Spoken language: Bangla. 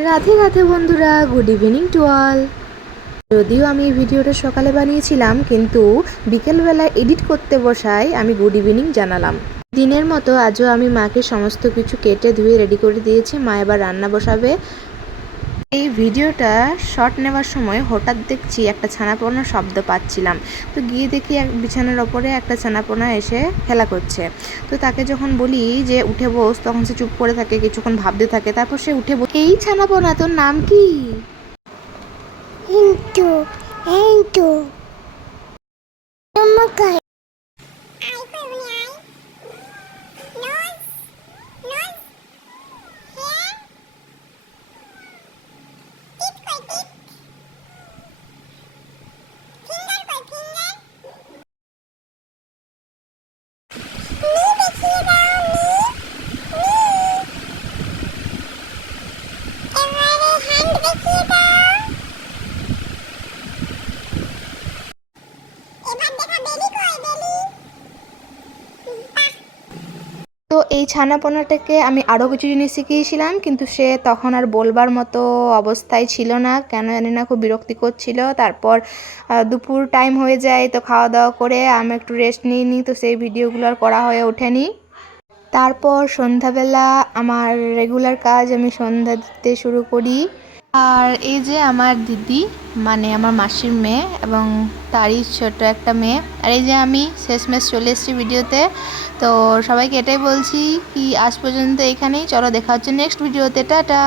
রাধে রাধে বন্ধুরা, গুড ইভিনিং টু অল। যদিও আমি এই ভিডিওটা সকালে বানিয়েছিলাম, কিন্তু বিকেলবেলা এডিট করতে বসায় আমি গুড ইভিনিং জানালাম। দিনের মতো আজও আমি মাকে সমস্ত কিছু কেটে ধুয়ে রেডি করে দিয়েছি। মা এবার রান্না বসাবে। এই ভিডিওটা শর্ট নেওয়ার সময় হঠাৎ দেখছি একটা ছানাপোনার শব্দ পাচ্ছিলাম। তো গিয়ে দেখি এক বিছানার ওপরে একটা ছানাপোনা এসে খেলা করছে। তো তাকে যখন বলি যে উঠে বস, তখন সে চুপ করে থাকে, কিছুক্ষণ ভাবতে থাকে, তারপর সে উঠে বস। এই ছানাপোনা, তোর নাম কি? Into, into, Namakai. তো এই ছানাপোনাটাকে আমি আরও কিছু জিনিস শিখিয়েছিলাম, কিন্তু সে তখন আর বলবার মতো অবস্থায় ছিল না, কেন জানি না, খুব বিরক্তি করছিল। তারপর দুপুর টাইম হয়ে যায়, তো খাওয়া দাওয়া করে আমি একটু রেস্ট নিয়ে নিই, তো সেই ভিডিওগুলো আর করা হয়ে ওঠেনি। তারপর সন্ধ্যাবেলা আমার রেগুলার কাজ, আমি সন্ধ্যা দিতে শুরু করি। আর এই যে আমার দিদি, মানে আমার মাসির মেয়ে, এবং তারই ছোট একটা মেয়ে। আর এই যে আমি শেষমেশ চলে এসেছি ভিডিওতে। তো সবাইকে এটাই বলছি কি, আজ পর্যন্ত এখানেই, চলো দেখা হচ্ছে নেক্সট ভিডিওতে, টাটা।